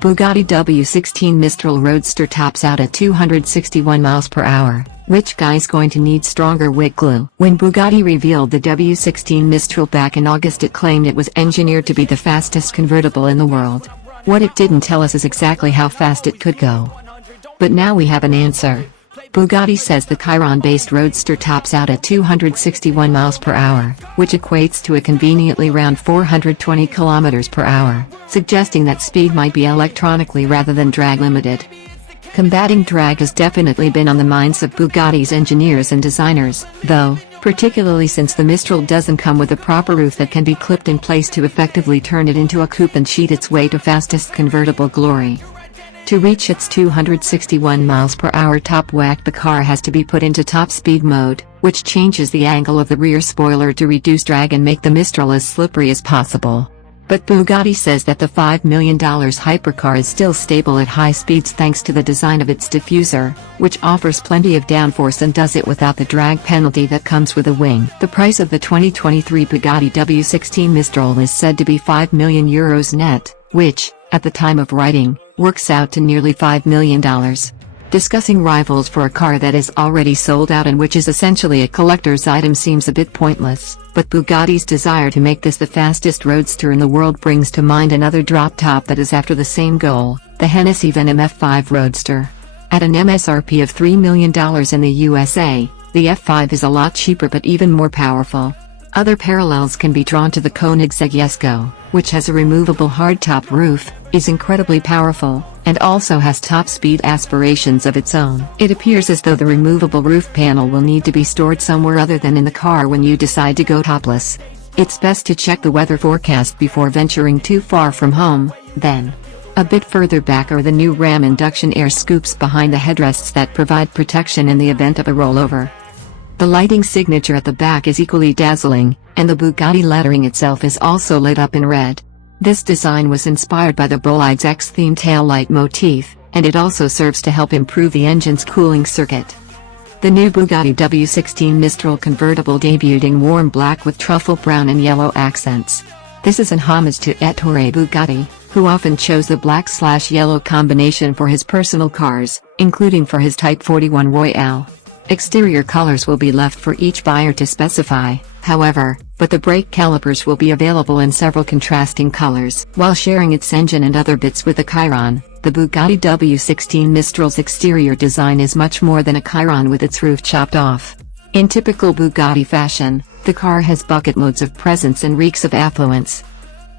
Bugatti W16 Mistral Roadster tops out at 261 miles per hour. Which guy's going to need stronger wick glue? When Bugatti revealed the W16 Mistral back in August, it claimed it was engineered to be the fastest convertible in the world. What it didn't tell us is exactly how fast it could go. But now we have an answer. Bugatti says the Chiron-based Roadster tops out at 261 miles per hour, which equates to a conveniently round 420 kilometers per hour, suggesting that speed might be electronically rather than drag limited. Combating drag has definitely been on the minds of Bugatti's engineers and designers, though, particularly since the Mistral doesn't come with a proper roof that can be clipped in place to effectively turn it into a coupe and cheat its way to fastest convertible glory. To reach its 261 miles per hour top whack, the car has to be put into top speed mode, which changes the angle of the rear spoiler to reduce drag and make the Mistral as slippery as possible. But Bugatti says that the $5 million Hypercar is still stable at high speeds thanks to the design of its diffuser, which offers plenty of downforce and does it without the drag penalty that comes with a wing. The price of the 2023 Bugatti W16 Mistral is said to be €5 million net, which, at the time of writing, works out to nearly $5 million. Discussing rivals for a car that is already sold out and which is essentially a collector's item seems a bit pointless, but Bugatti's desire to make this the fastest roadster in the world brings to mind another drop top that is after the same goal, the Hennessy Venom F5 Roadster. At an MSRP of $3 million in the USA, the F5 is a lot cheaper but even more powerful. Other parallels can be drawn to the Koenigsegg Jesko, which has a removable hardtop roof, is incredibly powerful, and also has top speed aspirations of its own. It appears as though the removable roof panel will need to be stored somewhere other than in the car when you decide to go topless. It's best to check the weather forecast before venturing too far from home, then. A bit further back are the new Ram induction air scoops behind the headrests that provide protection in the event of a rollover. The lighting signature at the back is equally dazzling, and the Bugatti lettering itself is also lit up in red. This design was inspired by the Bolide's X-themed taillight motif, and it also serves to help improve the engine's cooling circuit. The new Bugatti W16 Mistral convertible debuted in warm black with truffle brown and yellow accents. This is an homage to Ettore Bugatti, who often chose the black/yellow combination for his personal cars, including for his Type 41 Royale. Exterior colors will be left for each buyer to specify, however, but the brake calipers will be available in several contrasting colors. While sharing its engine and other bits with the Chiron, the Bugatti W16 Mistral's exterior design is much more than a Chiron with its roof chopped off. In typical Bugatti fashion, the car has bucket loads of presence and reeks of affluence.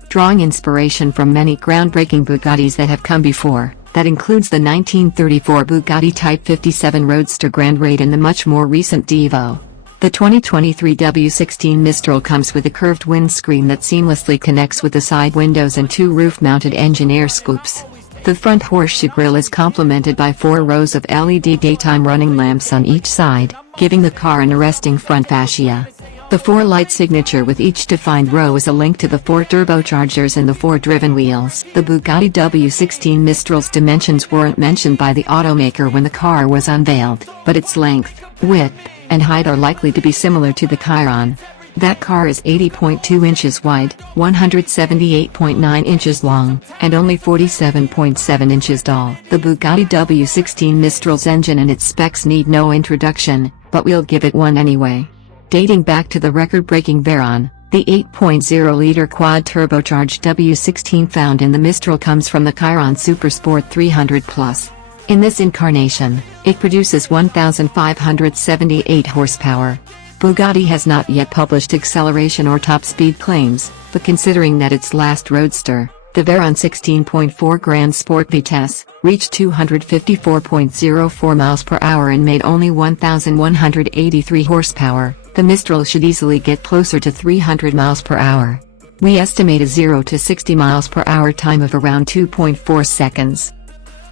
Drawing inspiration from many groundbreaking Bugattis that have come before, that includes the 1934 Bugatti Type 57 Roadster Grand Raid and the much more recent Devo. The 2023 W16 Mistral comes with a curved windscreen that seamlessly connects with the side windows and two roof-mounted engine air scoops. The front horseshoe grille is complemented by 4 rows of LED daytime running lamps on each side, giving the car an arresting front fascia. The 4-light signature with each defined row is a link to the 4 turbochargers and the 4 driven wheels. The Bugatti W16 Mistral's dimensions weren't mentioned by the automaker when the car was unveiled, but its length, width, and height are likely to be similar to the Chiron. That car is 80.2 inches wide, 178.9 inches long, and only 47.7 inches tall. The Bugatti W16 Mistral's engine and its specs need no introduction, but we'll give it one anyway. Dating back to the record-breaking Veyron, the 8.0-liter quad-turbocharged W16 found in the Mistral comes from the Chiron Supersport 300 Plus. In this incarnation, it produces 1,578 horsepower. Bugatti has not yet published acceleration or top speed claims, but considering that its last roadster, the Veyron 16.4 Grand Sport Vitesse, reached 254.04 miles per hour and made only 1,183 horsepower, the Mistral should easily get closer to 300 miles per hour. We estimate a 0 to 60 miles per hour time of around 2.4 seconds.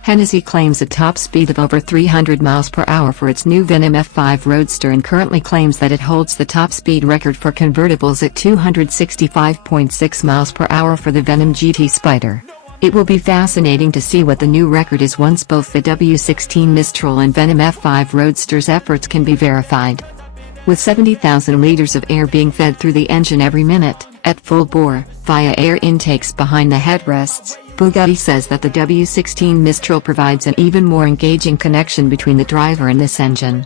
Hennessy claims a top speed of over 300 miles per hour for its new Venom F5 Roadster and currently claims that it holds the top speed record for convertibles at 265.6 miles per hour for the Venom GT Spider. It will be fascinating to see what the new record is once both the W16 Mistral and Venom F5 Roadster's efforts can be verified. With 70,000 liters of air being fed through the engine every minute, at full bore, via air intakes behind the headrests, Bugatti says that the W16 Mistral provides an even more engaging connection between the driver and this engine.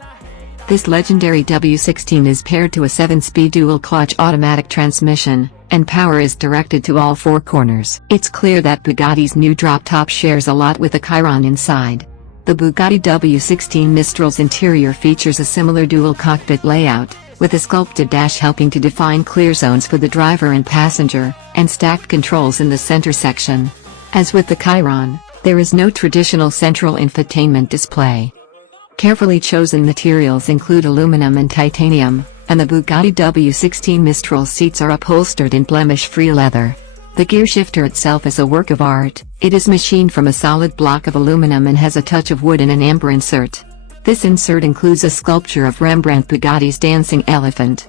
This legendary W16 is paired to a 7-speed dual-clutch automatic transmission, and power is directed to all four corners. It's clear that Bugatti's new drop-top shares a lot with the Chiron inside. The Bugatti W16 Mistral's interior features a similar dual-cockpit layout, with a sculpted dash helping to define clear zones for the driver and passenger, and stacked controls in the center section. As with the Chiron, there is no traditional central infotainment display. Carefully chosen materials include aluminum and titanium, and the Bugatti W16 Mistral seats are upholstered in blemish-free leather. The gearshifter itself is a work of art. It is machined from a solid block of aluminum and has a touch of wood in an amber insert. This insert includes a sculpture of Rembrandt Bugatti's dancing elephant.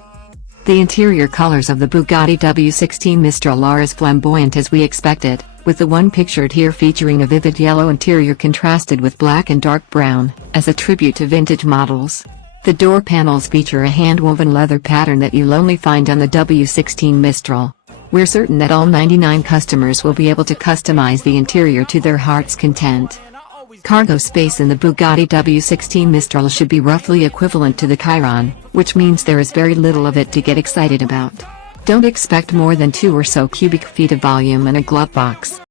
The interior colors of the Bugatti W16 Mistral are as flamboyant as we expected, with the one pictured here featuring a vivid yellow interior contrasted with black and dark brown, as a tribute to vintage models. The door panels feature a hand-woven leather pattern that you'll only find on the W16 Mistral. We're certain that all 99 customers will be able to customize the interior to their heart's content. Cargo space in the Bugatti W16 Mistral should be roughly equivalent to the Chiron, which means there is very little of it to get excited about. Don't expect more than 2 or so cubic feet of volume in a glove box.